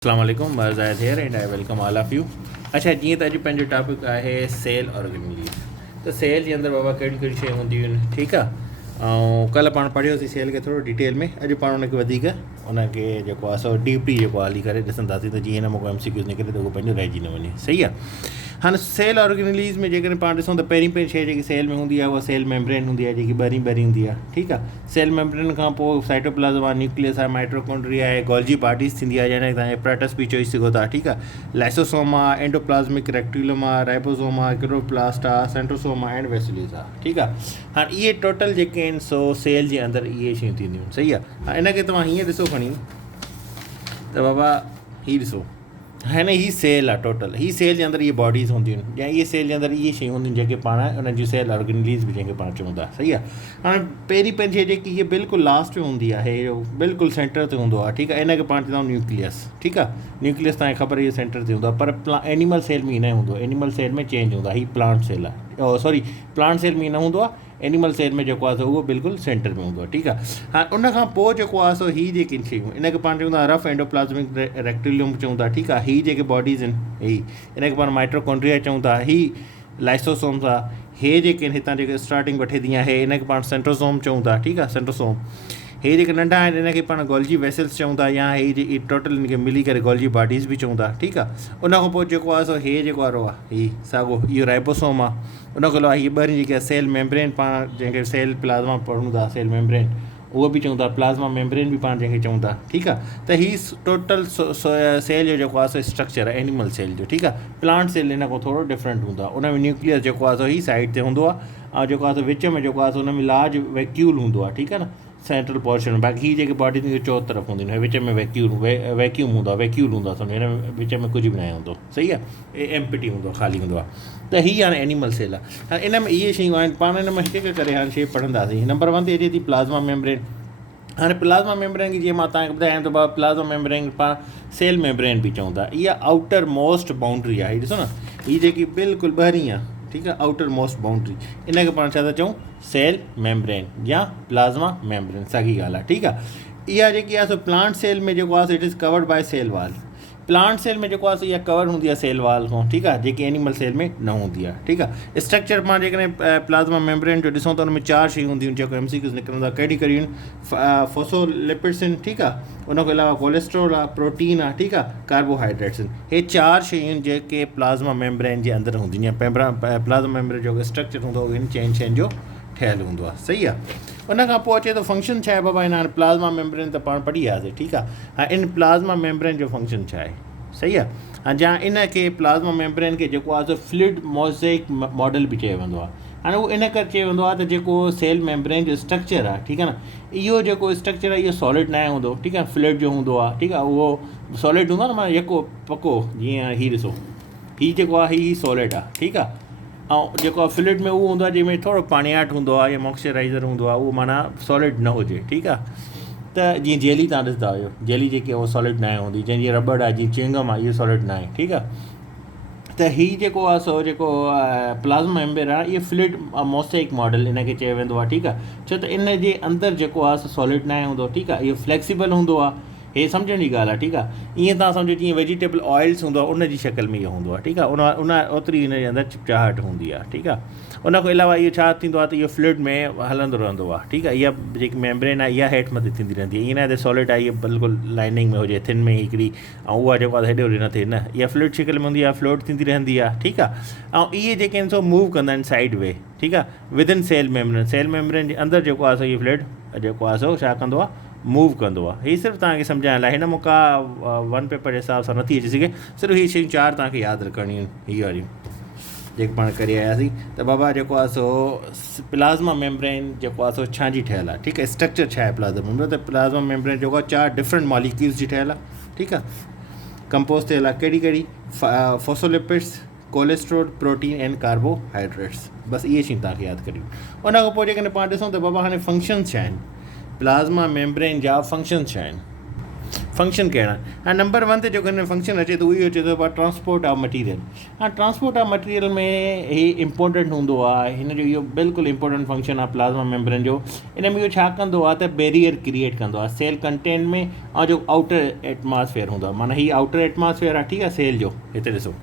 अस्सलाम वालेकुम Zahid here and I welcome all of you. अच्छा जीअं त अॼु पंहिंजो टॉपिक आहे सेल ऑर्गेनिलीज़। त सेल जे अंदरि बाबा कहिड़ियूं कहिड़ियूं शयूं हूंदियूं आहिनि, ठीकु आहे। ऐं कल्ह पाण पढ़ियोसीं सेल खे थोरो डिटेल में, अॼु पाण उनखे वधीक उनखे जेको आहे सो डीपली जेको हली करे ॾिसंदासीं त जीअं हिन में को MCQs निकिरे त उहो पंहिंजो रहिजी न वञे। सही आहे। हाणे सेल ऑर्गेनिलीज़ में जेकॾहिं पाण ॾिसूं त पहिरीं शइ जेकी सेल में हूंदी आहे उहा सेल मेम्ब्रेन हूंदी आहे, जेकी ॿरी हूंदी आहे, ठीकु आहे। सेल मेम्ब्रेन खां पोइ साइटोप्लाज़्म आहे, न्यूक्लियस आहे, माइटोकॉन्ड्रिया आहे, गोल्जी बॉडीज़ थींदी आहे, जंहिंखे तव्हां एपरेटस बि चई सघो था, ठीकु आहे। लाइसोसोम आहे, एंडोप्लाज़्मिक रेक्टिकुलम आहे, राइबोसोम आहे, क्लोरोप्लास्ट आहे, सेंट्रोसोम आहे, एंड वेसिल्यूस आहे, ठीकु आहे। हाणे इहे टोटल जेके आहिनि सो सेल जे अंदरि इहे शयूं थींदियूं आहिनि। सही आहे। हाणे इनखे तव्हां हीअं ॾिसो खणी त बाबा हीअ ॾिसो, हाणे ही सेल आहे टोटल, ही सेल जे अंदरि इहे बॉडीज़ हूंदियूं आहिनि, या इहे सेल जे अंदरि इहे शयूं हूंदियूं आहिनि जेके पाण उन्हनि जी सेल ऑर्गेनिलीज़ बि जंहिंखे पाण चऊं था। सही आहे। हाणे पहिरीं शइ जेकी इहे बिल्कुलु लास्ट में हूंदी आहे, बिल्कुलु सेंटर ते हूंदो आहे, ठीकु आहे। इनखे पाण चवंदा आहियूं न्यूक्लियस, ठीकु आहे। न्यूक्लियस तव्हांखे ख़बर आहे इहो सेंटर ते हूंदो आहे, पर एनिमल सेल में हीअ न हूंदो आहे। एनिमल सेल में चेंज हूंदो आहे, हीअ प्लांट सेल आहे, सॉरी प्लांट सेल में हीअ न हूंदो आहे। एनिमल सेल में जेको आहे सो उहो बिल्कुलु सेंटर में हूंदो आहे, ठीकु आहे। हाणे उनखां पोइ जेको आहे सो हीअ जेकी शयूं, इनखे पाण चवंदा आहियूं रफ एंडोप्लाज़्मिक रेक्टिकुलम चऊं था, ठीकु आहे। हीअ जेके बॉडीज़ आहिनि ही, इनखे पाण माइटोकॉन्ड्रिया चऊं था, ही लाइसोसोम्स आहे। हे जेके आहिनि हितां जेके स्टार्टिंग वठे थी आहे, इनखे पाण सेंट्रोसोम चऊं था, ठीकु आहे, सेंट्रोसोम। हे जेके नंढा आहिनि इनखे पाण गोल्जी वेसल्स चऊं था, या हे टोटल इनखे मिली करे गोल्जी बॉडीज़ बि चऊं था, ठीकु आहे। उनखां पोइ जेको आहे सो हे जेको वारो आहे ही साॻियो, इहो राइबोसोम आहे। उनखां अलावा हीअ ॿरी जेकी आहे सेल मेम्ब्रेन, पाण जंहिंखे सेल प्लाज़्मा पढ़ूं था, सेल मेम्ब्रेन उहो बि चऊं था, प्लाज़्मा मेम्ब्रेन बि पाण जंहिंखे चऊं था, ठीकु आहे। त हीअ टोटल सेल जो जेको आहे सो स्ट्रक्चर आहे एनिमल सेल जो, ठीकु आहे। प्लांट सेल इन खां थोरो डिफरेंट हूंदो आहे, उन में न्यूक्लियस जेको आहे सो ही साइड ते हूंदो आहे, ऐं जेको आहे सो विच में जेको आहे सो उन में लार्ज वैक्यूल हूंदो आहे, ठीकु आहे न, सेंट्रल पोर्शन। बाक़ी हीअ जेके बॉडी थींदियूं चौ तरफ़ हूंदियूं आहिनि, विच में वैक्यूम हूंदो आहे, वैक्यूल हूंदो आहे, सम्झो हिन में विच में कुझु बि न हूंदो। सही आहे। एम्प्टी हूंदो आहे, ख़ाली हूंदो आहे। त हीअ हाणे एनिमल सेल आहे। हाणे इन में इहे शयूं आहिनि, पाण हिन में हिकु हिकु करे हाणे शइ पढ़ंदासीं। नंबर 1 ते अचे थी प्लाज़्मा मेम्ब्रेन। हाणे प्लाज़्मा मेम्ब्रेन खे जीअं मां तव्हांखे ॿुधायां थो, प्लाज़्मा मेम्ब्रेन पाण सेल मेम्ब्रेन बि चऊं था। इहा आउटर मोस्ट बाउंड्री आहे, हीअ ॾिसो न, हीअ जेकी बिल्कुलु ॿाहिरीं आहे, ठीकु आहे, आउटर मोस्ट बाउंड्री, इनखे पाण छा था चऊं, सेल मेम्ब्रेन या प्लाज़्मा मेम्ब्रेन, साॻी ॻाल्हि आहे, ठीकु आहे। इहा जेकी आहे सो प्लांट सेल में जेको आहे so it is covered by cell wall. Plant cell में जेको आहे सो इहा कवर हूंदी आहे सेल वॉल खां, ठीकु आहे, जेकी एनिमल सेल में न हूंदी आहे, ठीकु आहे। स्ट्रक्चर पाण जेकॾहिं प्लाज़्मा मेम्ब्रेन जो ॾिसूं त हुन में 4 शयूं हूंदियूं आहिनि जेको MCQs निकिरंदा। कहिड़ी कहिड़ियूं आहिनि, फोसोलिपिड्स आहिनि, ठीकु आहे। उनखां अलावा कोलेस्ट्रोल आहे, प्रोटीन आहे, ठीकु आहे, कार्बोहाइड्रेट्स आहिनि। हे 4 शयूं आहिनि जेके प्लाज़्मा मेम्ब्रेन जे अंदरि हूंदियूं आहिनि। प्लाज़्मा मेम्ब्रेन जो स्ट्रक्चर हूंदो आहे इन 4 शयुनि जो ठहियलु हूंदो आहे। सही आहे। उनखां पोइ अचे थो फंक्शन छा आहे बाबा, हिन हाणे प्लाज़्मा मेम्ब्रेन त पाण पढ़ी वियासीं, ठीकु आहे। हाणे इन प्लाज़्मा मेम्ब्रेन जो फंक्शन छा आहे। सही आहे। हाणे जा इनखे प्लाज़्मा मेम्ब्रेन खे जेको आहे सो फ्लूइड मोज़ेक मॉडल बि चयो वेंदो आहे। हाणे उहो इन करे चयो वेंदो आहे त जेको सेल मेम्ब्रेन जो स्ट्रक्चर आहे, ठीकु आहे न, इहो जेको स्ट्रक्चर आहे इहो सॉलिड न हूंदो, ठीकु आहे, फ्लूइड जो हूंदो आहे, ठीकु आहे। उहो सॉलिड हूंदो आहे न, माना यको पको, जीअं हीअ ॾिसो, हीअ जेको आहे हीअ सॉलिड आहे, ठीकु आहे। ऐं जेको आहे फ्लूइड में उहो हूंदो आहे जंहिंमें थोरो पाणियाट हूंदो आहे या मॉइस्चराइज़र हूंदो आहे, उहो माना सॉलिड न हुजे, ठीकु आहे। त जीअं जेली तव्हां ॾिसंदा आहियो, जेली जेकी आहे उहा सॉलिड न हूंदी, जंहिंजी रबड़ आहे, जीअं चिंगम आहे, इहो सॉलिड न आहे, ठीकु आहे। त हीअ जेको आहे सो जेको प्लाज़्मा मेम्ब्रेन आहे, इहो फ्लूइड मोज़ेक मॉडल इनखे चयो वेंदो आहे, ठीकु आहे। छो त इन जे अंदरि जेको आहे सो सॉलिड न हूंदो, ठीकु आहे। इहो फ्लैक्सिबल हूंदो आहे, हे सम्झण जी ॻाल्हि आहे, ठीकु आहे। ईअं तव्हां सम्झो जीअं वेजिटेबल ऑइल्स हूंदो आहे, उन जी शक्ल में इहो हूंदो आहे, ठीकु आहे। उन ओतिरी हिन जे अंदरि चिपचाहट हूंदी आहे, ठीकु आहे। उनखां अलावा इहो छा थींदो आहे त इहो फ्लूइड में हलंदो रहंदो आहे, ठीकु आहे। इहा जेकी मेम्ब्रेन आहे इहा हेठि मथे थींदी रहंदी आहे, ईअं न आहे त सॉलिड आहे, इहा बिल्कुलु लाइनिंग में हुजे, थिन में हिकिड़ी, ऐं उहा जेको आहे हेॾे होॾे न थिए, न, इहा फ्लूइड शिकल में हूंदी आहे, फ्लोट थींदी रहंदी आहे, ठीकु आहे। ऐं इहे जेके आहिनि सो मूव कंदा आहिनि साइड वे, ठीकु आहे, within cell membrane. Cell membrane जे अंदरि जेको आहे सो इहो फ्लूइड जेको आहे सो छा कंदो आहे, मूव कंदो आहे। हीअ सिर्फ़ु तव्हांखे सम्झाइण लाइ, हिन में का 1 पेपर जे हिसाब सां नथी अची सघे, सिर्फ़ु हीअ शयूं 4 तव्हांखे यादि रखणियूं आहिनि, हीअ वारियूं जेके पाण करे आयासीं। त बाबा जेको आहे सो प्लाज़्मा मेम्ब्रेन जेको आहे सो छांजी ठहियलु आहे, ठीकु आहे। स्ट्रक्चर छा आहे प्लाज़्मा मेम्ब्रेन, त प्लाज़्मा मेम्ब्रेन जेको आहे 4 डिफरेंट मॉलिक्यूल्स जी ठहियलु आहे, ठीकु आहे, कंपोज़ थियल आहे। कहिड़ी कहिड़ी, फोसोलिपिड्स, कोलेस्ट्रोल, प्रोटीन एंड कार्बोहाइड्रेट्स, बसि इहे शयूं तव्हांखे यादि करियूं। उनखां पोइ जेकॾहिं पाण ॾिसूं त बाबा हाणे फंक्शन्स छा आहिनि, प्लाज़्मा मेम्ब्रेन जा फंक्शन्स छा आहिनि। फंक्शन कहिड़ा ऐं नंबर 1 ते जेको हिन में फंक्शन अचे थो उहो अचे थो ट्रांसपोर्ट ऑफ मटीरियल। हाणे ट्रांसपोर्ट ऑफ मटीरियल में ही इंपॉर्टेंट हूंदो आहे, हिन जो इहो बिल्कुलु इंपॉर्टेंट फंक्शन आहे प्लाज़्मा मेम्ब्रेन जो। इन में इहो छा कंदो आहे त बैरियर क्रिएट कंदो आहे सेल कंटेंट में, ऐं जो आउटर एटमॉस्फेयर हूंदो आहे, माना हीअ आउटर एटमॉस्फेयर आहे, ठीकु आहे, सेल जो। हिते ॾिसो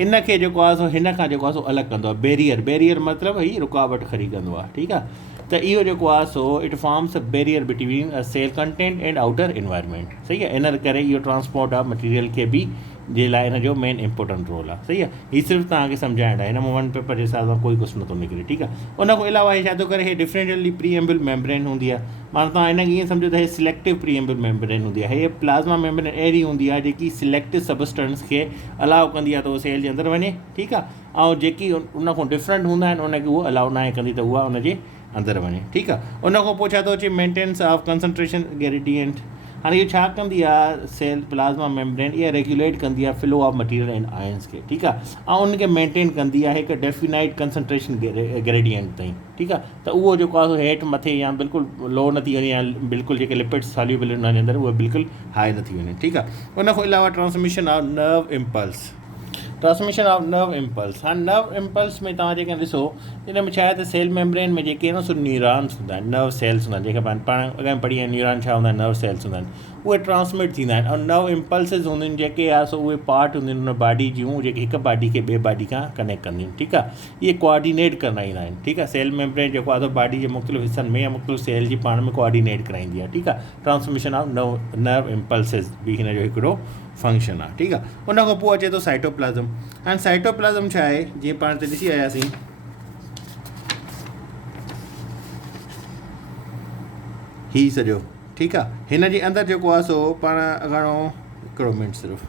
इन खे जेको आहे सो हिन खां जेको आहे सो अलॻि कंदो आहे, बैरियर मतिलबु हीअ रुकावट खड़ी कंदो आहे, ठीकु आहे। त इहो जेको आहे so it forms a barrier between a cell content and outer environment, सही आहे। इन करे इहो ट्रांसपोर्ट ऑफ मटीरियल खे बि जे लाइ हिन जो मेन इंपॉर्टेंट रोल आहे, सही आहे। हीअ सिर्फ़ु तव्हांखे सम्झाइणु आहे, हिन में 1 पेपर जे हिसाब सां कोई कुझु नथो निकिरे, ठीकु आहे। उन खां अलावा हे छा थो करे, हे डिफरेंशियली प्रीएम्बल मेम्ब्रेन हूंदी आहे, माना तव्हां हिन खे ईअं सम्झो त हे सिलेक्टिव प्रीएम्बल मेम्ब्रेन हूंदी आहे। हे प्लाज़्मा मेम्ब्रेन अहिड़ी हूंदी आहे जेकी सिलेक्टिव सबस्टेंस खे अलाउ कंदी आहे त उहो सेल जे अंदरि वञे, ठीकु आहे। ऐं जेकी उन खां डिफरेंट हूंदा आहिनि उनखे उहो अलाउ न आहे कंदी त उहा उनजे अंदरि वञे, ठीकु आहे। उन खां पोइ छा थो अचे, मेंटेनेंस ऑफ कंसंट्रेशन ग्रेडियंट। हाणे इहो छा कंदी आहे, सेल प्लाज़्मा मेम्ब्रेन इहा रेगुलेट कंदी आहे flow of material and ions खे, ठीकु आहे। ऐं उनखे मेंटेन कंदी आहे हिकु डेफिनाइट कंसंट्रेशन ग्रेडियंट ताईं, ठीकु आहे। त उहो जेको आहे हेठि मथे या बिल्कुलु लो न थी वञे, या बिल्कुलु जेके लिपिड्स सॉल्यूबल आहिनि उनजे अंदरि उहे बिल्कुलु हाई न थी वञे, ठीकु आहे। उन खां अलावा transmission of nerve impulse, transmission of nerve impulse. हाणे नर्व इम्पल्स में तव्हां जेके ॾिसो इन में छा आहे त सेल मेम्ब्रेन में जेके न सो न्यूरॉन्स हूंदा आहिनि, नर्व सेल्स हूंदा आहिनि, जेके पाण अॻियां पढ़ी आहिनि न्यूरॉन छा हूंदा आहिनि, नर्व सेल्स हूंदा आहिनि, उहे ट्रांसमिट थींदा आहिनि। ऐं नर्व इम्पल्सिस हूंदियूं आहिनि जेके आहे सो उहे पार्ट हूंदियूं आहिनि उन बॉडी जूं जेके हिकु बॉडी खे ॿिए बॉडी खां कनेक्ट कंदियूं आहिनि, ठीकु आहे। इहे कोऑर्डिनेट कराईंदा आहिनि, ठीकु आहे। सेल मेम्ब्रेन जेको आहे बॉडी जे मुख़्तलिफ़ हिसनि में या मुख़्तलिफ़ सेल जी पाण में कोऑर्डिनेट कराईंदी आहे, ठीकु आहे। ट्रांसमिशन ऑफ नर्व इम्पल्सिस बि हिन जो हिकिड़ो फंक्शन आहे, ठीकु आहे। उन खां पोइ अचे थो साइटोप्लाज़म। हाणे साइटोप्लाज़म छा आहे, जीअं पाण हिते ॾिसी आयासीं, हीअ सॼो, ठीकु आहे। हिन जे अंदरि जेको आहे सो पाण घणो हिकिड़ो मिंट सिर्फ़ु,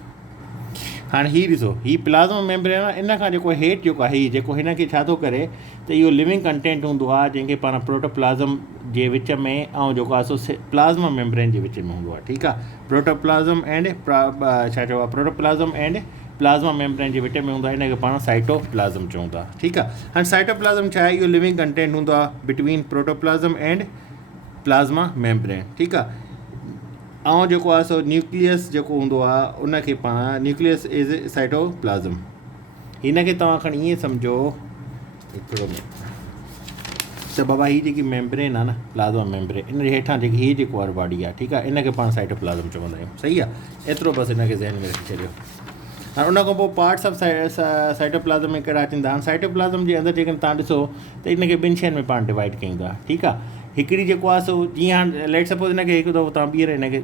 हाणे हीअ ॾिसो, हीअ प्लाज़्मा मेम्ब्रेन आहे, इन खां जेको हेठि जेको आहे हीअ जेको हिन खे छा थो करे त इहो लिविंग कंटेंट हूंदो आहे जंहिंखे पाण प्रोटोप्लाज़म जे विच में ऐं जेको आहे सो प्लाज़्मा मेम्ब्रेन जे विच में हूंदो आहे, ठीकु आहे। प्रोटोप्लाज़म एंड छा चइबो आहे, प्रोटोप्लाज़म एंड प्लाज़्मा मेम्ब्रेन जे विच में हूंदो आहे, हिन खे पाण साइटोप्लाज़म चऊं था, ठीकु आहे। हाणे साइटोप्लाज़म छा आहे, इहो लिविंग कंटेंट हूंदो आहे बिटवीन प्रोटोप्लाज़म एंड प्लाज़्मा मेम्ब्रेन, ठीकु आहे। ऐं जेको आहे सो न्यूक्लियस जेको हूंदो आहे उनखे पाण न्यूक्लियस इज़ साइटोप्लाज़म। हिन खे तव्हां खणी ईअं सम्झो हिकिड़ो त बाबा हीअ जेकी मेम्ब्रेन आहे न, प्लाज़्मा मेम्ब्रेन, इन जे हेठां जेकी हीअ जेको आहे बॉडी आहे, ठीकु आहे, इन खे पाण साइटोप्लाज़म चवंदा आहियूं, सही आहे। एतिरो बसि हिन खे ज़हन में रखी छॾियो। हाणे उन खां पोइ पार्ट्स ऑफ साइटोप्लाज़म में कहिड़ा अचनि था। हाणे साइटोप्लाज़म जे अंदरि जेकॾहिं तव्हां ॾिसो त इन खे ॿिनि शयुनि में पाण डिवाइड कयूं था, ठीकु आहे। हिकिड़ी जेको आहे सो जीअं हाणे लेट सपोज़ हिन खे हिकु दफ़ो तव्हां ॿीहर हिन खे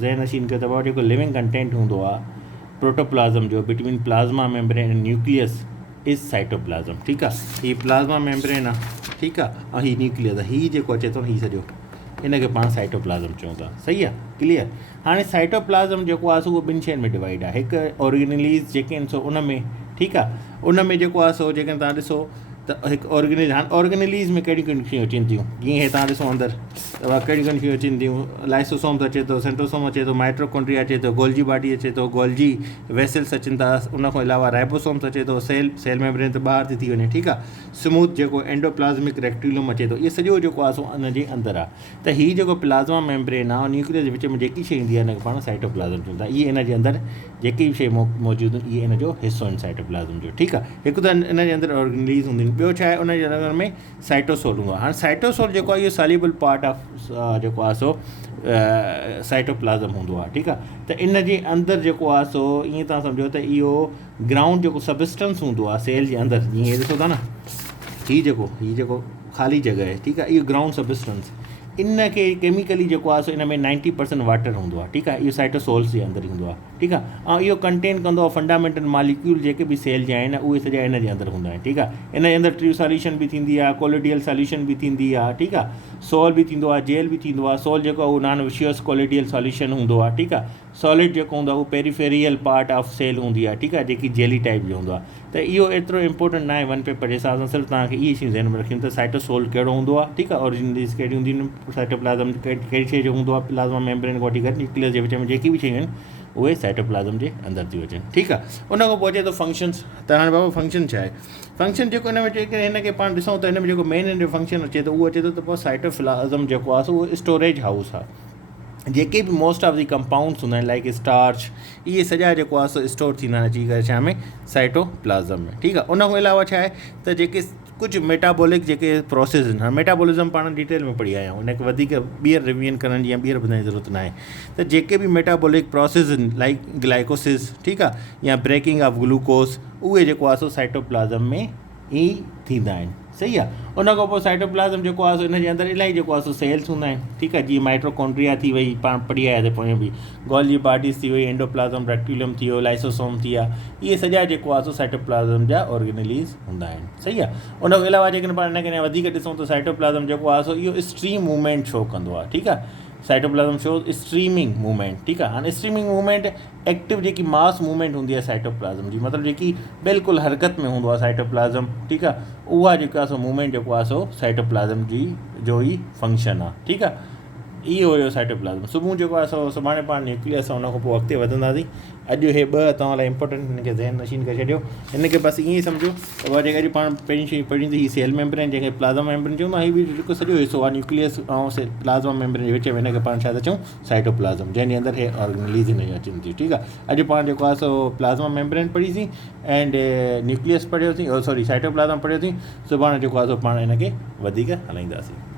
ज़हन नशीन कयो त बाबा जेको लिविंग कंटेंट हूंदो आहे प्रोटोप्लाज़म जो between plasma membrane and nucleus is cytoplasm, ठीकु आहे। हीअ प्लाज़्मा मेम्ब्रेन आहे, ठीकु आहे, ऐं हीअ न्यूक्लियस आहे। हीअ जेको अचे थो हीअ सॼो हिन खे पाण साइटोप्लाज़म चऊं था, सही आहे, क्लियर। हाणे साइटोप्लाज़म जेको आहे सो उहो ॿिनि शयुनि में डिवाइड आहे, हिकु ऑर्गेनिलीज़ जेके आहिनि सो उन में, ठीकु आहे। उन में जेको आहे सो जेकॾहिं तव्हां ॾिसो त हिकु ऑर्गेनिल, हाणे ऑर्गेनिलीज़ में कहिड़ियूं कहिड़ियूं शयूं अचनि थियूं, जीअं हे तव्हां ॾिसो अंदरि त कहिड़ियूं कहिड़ियूं शयूं अचनि थियूं, लाइसोसोम्स अचे थो, सेंट्रोसोम अचे थो, माइट्रोकॉन्ड्रिया अचे थो, गोल्जी बॉडी अचे थो, गोल्जी वेसल्स अचनि था, उन खां अलावा राइबोसोम्स अचे थो, सेल मेम्ब्रेन त ॿाहिरि थी वञे, ठीकु आहे। स्मूथ जेको एंडोप्लाज़मिक रेक्टिकुलम अचे थो, इहो सॼो जेको आहे सो उन जे अंदरि आहे। त हीअ जेको प्लाज़्मा मेम्ब्रेन आहे न्यूक्लियस जे विच में जेकी शइ ईंदी आहे हिन खे पाण साइटोप्लाज़म चवंदा था। इहे इन जे अंदरि जेकी बि शइ मौजूदु इहे इन जो हिसो आहिनि साइटोप्लाज़म जो, ठीकु आहे। हिकु त इन जे अंदरि ऑर्गेनिलीज़ हूंदियूं आहिनि, ॿियो छा आहे उन जे अंदरि में साइटोसोल हूंदो आहे। हाणे साइटोसोल जेको आहे इहो सॉल्यूबल पार्ट ऑफ जेको आहे सो साइटोप्लाज़म हूंदो आहे, ठीकु आहे। त इन जे अंदरि जेको आहे सो ईअं तव्हां सम्झो त इहो ग्राउंड जेको सबस्टेंस हूंदो आहे सेल जे अंदरि, जीअं हे ॾिसो था न, हीअ जेको ख़ाली जॻह आहे, ठीकु आहे, इहो ग्राउंड सबस्टेंस, इन खे केमिकली जेको आहे सो इन में 90% वाटर हूंदो आहे, ठीकु आहे। इहो साइटोसोल्स जे अंदरि हूंदो आहे, ठीकु आहे। ऐं इहो कंटेन कंदो आहे फंडामेंटल मॉलिक्यूल जेके बि सेल जा आहिनि उहे सॼा इन जे अंदरि हूंदा आहिनि, ठीकु आहे। इन जे अंदरि ट्रू सॉल्यूशन बि थींदी आहे, कोलोडियल सॉल्यूशन बि थींदी आहे, ठीकु आहे। सोल बि थींदो आहे, जेल बि थींदो आहे। सोल जेको आहे उहो नॉन विशियस कोलोडियल सॉल्यूशन हूंदो आहे, ठीकु आहे। सॉलिड जेको हूंदो आहे उहो पेरीफेरियल पार्ट ऑफ सेल हूंदी आहे, ठीकु आहे, जेकी जेली टाइप जो हूंदो आहे। त इहो एतिरो इंपॉर्टेंट न आहे वन पेपर जे हिसाब सां, सिर्फ़ु तव्हांखे इहे शयूं ज़हन में रखियूं त साइटोसोल कहिड़ो हूंदो आहे, ठीकु आहे, ओरिजिनलीज़ कहिड़ी हूंदियूं आहिनि, साइटोप्लाज़म कहिड़ी शइ जो हूंदो आहे, प्लाज़्मा मेम्ब्रेन खां वठी करे न्यूक्लियस जे विच में जेकी बि शयूं आहिनि उहे साइटोप्लाज़म जे अंदरि थियूं अचनि, ठीकु आहे। उन खां पोइ अचे थो फंक्शन्स। त हाणे बाबा फंक्शन छा आहे? फंक्शन जेको हिन में जेके हिन खे पाण ॾिसूं त हिन में जेको मेन हिन जो फंक्शन अचे थो उहो अचे थो त पोइ साइटोप्लाज़म जेको आहे सो उहो स्टोरेज हाउस आहे। जेके भी मोस्ट ऑफ दी कंपाउंड्स हूंदा आहिनि लाइक स्टार्च, इहे सॼा जेको आहे सो स्टोर थींदा आहिनि अची करे छा में, साइटोप्लाज़म में। ठीकु आहे। उन खां अलावा छा आहे त जेके कुझु मेटाबॉलिक जेके प्रोसेस आहिनि, मेटाबॉलिज़म पाण डिटेल में पढ़ी आया आहियूं, हुनखे वधीक ॿीहर रिविजन करण जी या ॿीहर ॿुधाइण जी ज़रूरत न आहे। त जेके बि मेटाबॉलिक प्रोसेस आहिनि लाइक ग्लाइकोसिस, ठीकु आहे, या ब्रेकिंग ऑफ ग्लूकोस, उहे जेको आहे सो साइटोप्लाज़म में ई थींदा आहिनि। सही आहे। उन खां पोइ साइटोप्लाज़म जेको आहे सो हिनजे अंदरि इलाही जेको आहे सो सेल्स हूंदा आहिनि। ठीकु आहे। जीअं माइट्रोकॉन्ड्रिया थी वई, पाण पढ़ी आयासीं पोइ बि, गोल्गी बॉडीज़ थी वई, एंडोप्लाज़म रेक्टिकुलम थी वियो, लाइसोसोम थी विया, इहे सॼा जेको आहे सो साइटोप्लाज़म जा ऑर्गेनेलीज़ हूंदा आहिनि। सही आहे। उन खां अलावा जेकॾहिं पाण हिनखे वधीक ॾिसूं त साइटोप्लाज़म जेको आहे सो इहो स्ट्रीम मूवमेंट शो कंदो आहे। ठीकु आहे। साइटोप्लाज़म शोज़ स्ट्रीमिंग मूवमेंट। ठीकु आहे। हाणे स्ट्रीमिंग मूवमेंट एक्टिव जेकी मास मूवमेंट हूंदी आहे साइटोप्लाज़म जी, मतिलबु जेकी बिल्कुलु हरकत में हूंदो आहे साइटोप्लाज़म, ठीकु आहे, उहा जेको आहे सो मूवमेंट जेको आहे सो साइटोप्लाज़म जी जो ई फंक्शन आहे। ठीकु आहे। इहो हुयो साइटोप्लाज़म। सुबुह जेको आहे सो सुभाणे पाण न्यूक्लियस आहे, उन खां पोइ अॻिते वधंदासीं। अॼु हे ॿ तव्हां लाइ इंपॉर्टेंट हिनखे ज़हन नशीन करे छॾियो। हिनखे बसि ईअं ई सम्झो त उहा जेका अॼु पाण पहिरीं शइ पढ़ींदी ही सेल मेम्ब्रेन, जंहिंखे प्लाज़्मा मेम्ब्रेन चऊं था, हीअ बि जेको सॼो हिसो आहे न्यूक्लियस ऐं प्लाज़्मा मेम्ब्रेन जे विच में, हिनखे पाण छा था चऊं, साइटोप्लाज़म, जंहिंजे अंदरि हे ऑर्गेनेलीज़ हिन जूं अचनि थियूं। ठीकु आहे। अॼु पाण जेको आहे सो प्लाज़्मा मेम्ब्रेन पढ़ीसीं एंड न्यूक्लियस पढ़ियोसीं, सॉरी साइटोप्लाज़म पढ़ियोसीं। सुभाणे जेको आहे सो पाण हिनखे वधीक हलाईंदासीं।